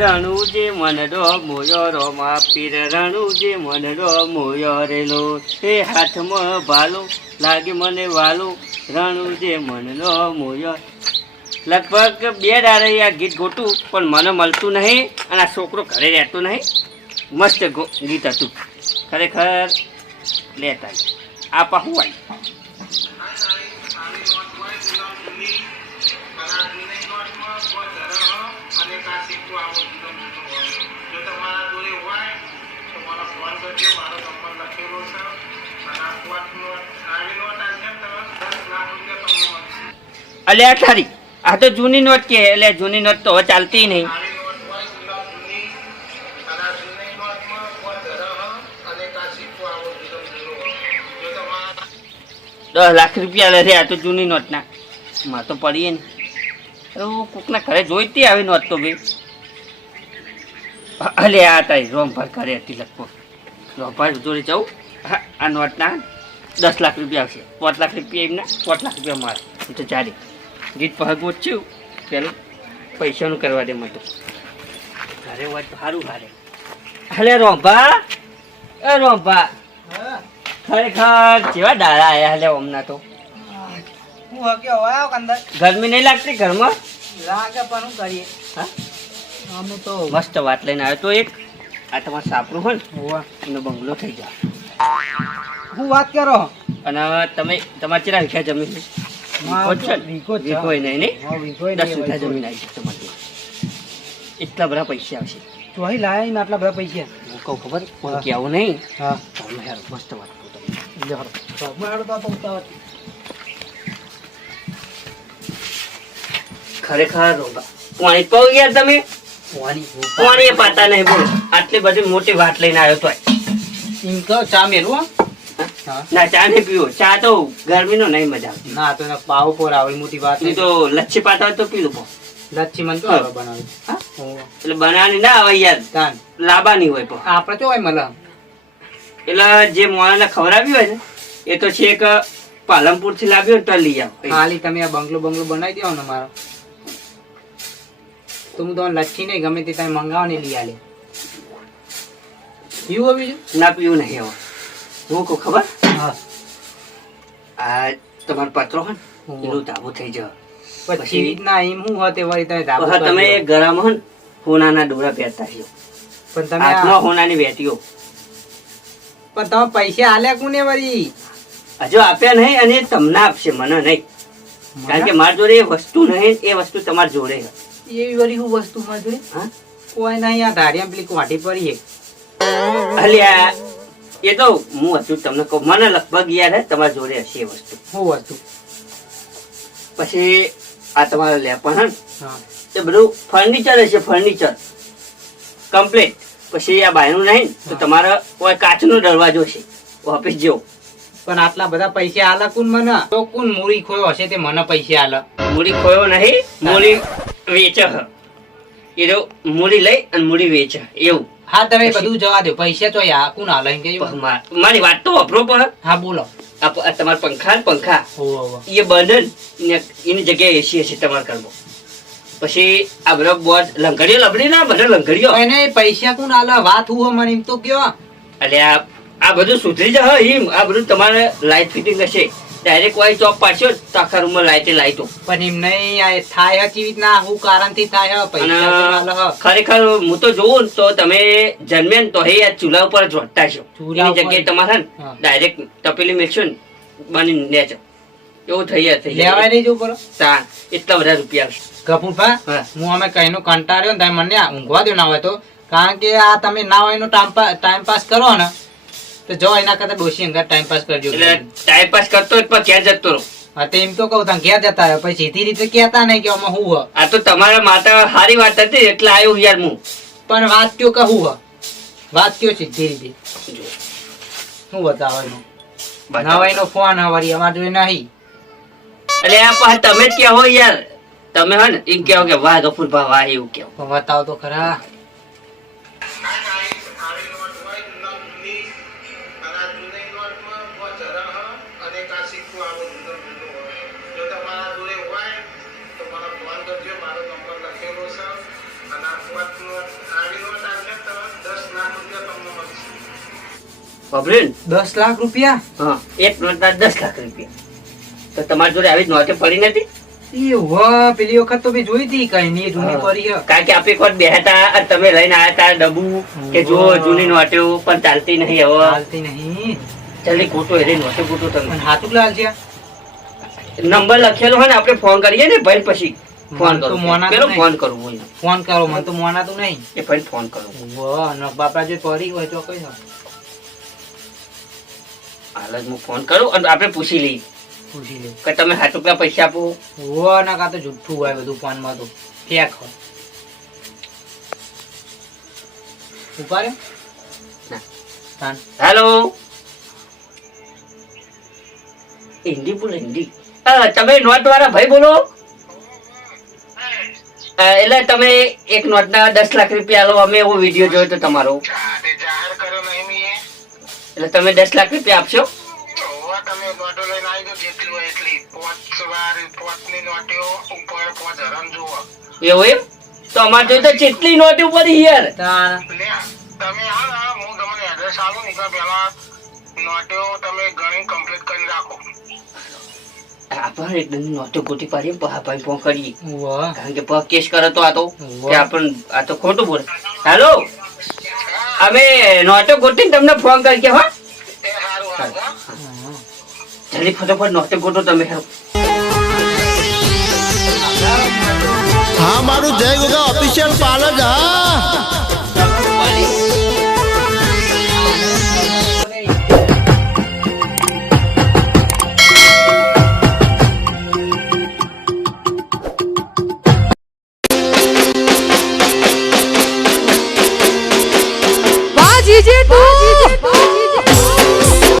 રણુ જે મનડો મોયો રોમા પીર રણુ જે મનડો મોયો રેલો. એ હાથમાં ભાલો, લાગે મને વાલો. રણુ જે મનનો મોયો. લગભગ બે દાડે આ ગીત ગોતું, પણ મને મળતું નહીં અને આ છોકરો ઘરે રહેતો નહીં. મસ્ત ગીત હતું. ખરેખર લેતા આ પાહું આવી અલ્યા ખરી આ તો જૂની નોટ કે એટલે જૂની નોટ તો ચાલતી નહીં. દસ લાખ રૂપિયા લે છે આ તો જૂની નોટના. માં તો પડીએ ને. અરે હું કોકના ઘરે જોઈતી આવી નોટ તો ભાઈ. અલે આ તારી રોમભાર ઘરે હતી લગભગ. રોમભાર જોડે જવું આ નોટના દસ લાખ રૂપિયા આવશે. પાંચ લાખ રૂપિયા એમના, પાંચ લાખ રૂપિયા મારે. તો ચાલે. ગીત પહાડ વચ્યું પેલું પૈસાનું કરવા દે મને ઘરે હોય તો સારું હારે. હલે રોંભા એ રોંભા. ખરેખર કેવા ડાળા આયા હલે હમણાં તો. હું હકે આવ્યો કંદર. ગરમી નહીં લાગતી ઘરમાં? લાગે પણ હું કરીએ. હા? અમે તો મસ્ત વાત લઈને આવ્યો તો એક. આ તમારે સાપરું હોય ને હોવા. એનો બંગલો થઈ જાય હું વાત કરો. અને હવે તમે તમારે ચેરા વિખ્યા જમીન એટલા બધા પૈસા આવશે. તો અહીં લાયા ને આટલા બધા પૈસા. હું કહું ખબર? કોઈ કહેવું નહીં. હા. તમે યાર મસ્ત વાત કહું તમને લ્યો હાલો. પગમાં હાડો તો આ ખરેખર પાણી પાવ યાર તમે. પાણી પાતા નહીં બોલો. આટલી બધી મોટી વાત લઈને આવ્યો તો એમ કહો ચા મેલું ના ચા નહીં પીવો. ચા તો ગરમીનો નહીં મજા આવતી. ના તો પાવ પર આવડી મોટી વાત નહીં તો લચ્છી પાતા તો પી લો લચ્છી મને તો બનાવી. એટલે બનાવવાની ના આવે યાર. લાબાની હોય પણ. આપણે તો હોય મલમ. એટલે જે મોણાને ખવડાવી હોય ને એ તો છેક પાલનપુરથી લાવ્યો ને તો લઈ આવો. ખાલી તમે આ બંગલો બંગલો બનાવી દો ને મારો. તો હું તમને લચ્છી નહીં ગમે તે તમે મંગાવો ને લઈ આલે. પીવું બીજું? ના પીવું નહીં આવો હું કહું ખબર? આ તમારો પત્રો હોય ને હોવે. થઈ જાય પછી પછી- રીતના એમ હું હોતે વળી તમે ધાબુ તમે ગરમ હોય હોનાના ડોરા પહેરતા છો પણ તમે હાથમાં હોનાની વેટીઓ. પણ તમે પૈસા આલ્યા કોને વળી? હજુ આપ્યા નહીં અને તમને આપશે મને નહીં. કારણ કે મારી જોડે એ વસ્તુ નહીં એ વસ્તુ તમારી જોડે એવી વળી હું વસ્તુ મારી જોડે? હા? કોઈ નહીં આ ધારિયા પેલી કોઠી પડી. અલ્યા એ તો હું હતું તમને કહું મને લગભગ યાદ હે તમારી જોડે હશે એ વસ્તુ. હું વસ્તુ પછી આ તમારા લેપણ હે ને, એ બધું ફર્નિચર હશે ફર્નિચર કમ્પ્લીટ પછી આ બાયનું નહીં તો. તમારે કોઈ કાચનો દરવાજો છે ઓફિસ જેવો. પણ આટલા બધા પૈસા આલા કોણ મને? તો કોણ મૂડી ખોયો હશે તે મને પૈસા આલા? મૂડી ખોયો નહીં મૂડી વેચે હ એ તો મૂડી લઈ અને મૂડી વેચે એવું. હા તમે બધું જવા દો. પૈસા તો યા કુ ના એમ ગયો મારી વાત તો વપરો પણ. હા બોલો. તમારા પંખા ને પંખા. એ બંધન ને એની જગ્યાએ એસી હશે તમારા ઘરમાં. પછી આ બધા બોર્ડ લંઘડીઓ લબડી ના બધા લંઘડીઓ એને પૈસા કોણ આલે? વાત હું મને એમ તો કયો. એટલે આ બધું સુધરી જાય એમ. આ બધું તમારે લાઈફ ફિટિંગ હશે. ડાયરેક્ટ વાય જોબ પાડશો તો રૂમ લાઇટે લાઈટો પણ એમ નહીં આ થાય હચી રીતના હું કારણથી થાય પૈસા ખરેખર હું તો જોઉં તો તમે જન્મે તો હે આ ચૂલા ઉપર જ છો. એની જગ્યાએ તમારે ડાયરેક્ટ તપેલી મેળશો ને બની લેજો એવું થઈ જાય થઈ લેવાય નહીં જવું પડે તા એટલા બધા રૂપિયા આવશે. કપૂરભા હા. અમે કઈનો કંટાળ્યો ને તમે મને ઊંઘવા દો ના હોય તો. કારણ કે આ તમે ના હોય નો ટાઈમ પાસ કરો ને તો જો એના કરતા ડોશી અંગર ટાઈમ પાસ કરજો. એટલે ટાઈમ પાસ કરતો પણ ક્યાં જતો રહો? હા તો એમ તો કહું તા ક્યાં જતા હોય પછી સીધી રીતે કહેતા નહીં કે આમાં હું હ આ તો તમારા માતા સારી વાત હતી એટલે આવ્યો યાર હું પણ વાત કયો કે હું હ વાત કયો સીધી રીતે? શું બતાવો એનો નવાઈ નો ફોન હવારી અમાર જોઈ નહીં. એટલે આ પાસે તમે જ કહો યાર. તમે હે ને એમ કહો કે વાહ ગફુર ભાઈ વાહ એવું કહો બતાવો તો ખરા. ખબરે દસ લાખ રૂપિયા? હા. એક નોટના દસ લાખ રૂપિયા. તો તમારી જોડે આવી નોટે પડી નથી? પેલી વખત તો જોઈ હતી કઈ નઈ જૂની પડી કારણ કે આપણે એક વાર બેહ્યા તમે લઈને આવ્યા હતા ડબુ કે જો જૂની નોટો પણ ચાલતી નહીં હવે. ચાલતી નહીં. જલ્દી ખોટો એ નોટે ખોટો તમે. હાથું લાલ છે નંબર લખેલો હોય ને આપણે ફોન કરીએ ને ભાઈ પછી ફોન કરો તો મોના તો પેલો ફોન કરવો હોય. ફોન કરો મને તો મોનાતું નહીં. એ ભાઈ ફોન કરો. વાહ ન બાપા જે પડી હોય તો કઈ હાલ જ હું ફોન કરું અને આપણે પૂછી લઈ પૂછી લઈ કે તમે રૂપિયા પૈસા આપો. ના કાં તો જુઠ્ઠું હોય બધું ફોનમાં તો. ફેક હોય. ઉપાડે હેલો. હિન્દી બોલો હિન્દી. તમે નોટ વાળા ભાઈ બોલો. એટલે તમે એક નોટના દસ લાખ રૂપિયા લો અમે એવો વીડિયો જોયો તો તમારો. એટલે તમે દસ લાખ રૂપિયા આપશો? તમે નોટો લઈને આવી જાઓ જેટલી હોય એટલી. પોચ વાર ઉપર પોચ હરણ જુઓ. એવું એમ? તો અમારે જોઈ તો જેટલી નોટ ઉપર યાર તમે હા હું તમને એડ્રેસ આલું ને એટલે પેલા નોટો તમે ગણી કમ્પ્લીટ કરી રાખો. આપણે એકદમ નોટો ગોટી પાડીએ ભાઈ ફોન કરીએ. કારણ કે કેસ કરે તો આ તો. કે આપણ આ તો ખોટું બોલે. હાલો અમે નોટો ગોટીને તમને ફોન કરી કે હો. જલ્દી ફટાફટ નોટો ગોતો તમે હા મારું જય ગોગા ઓફિશિયલ પાર્લર હા.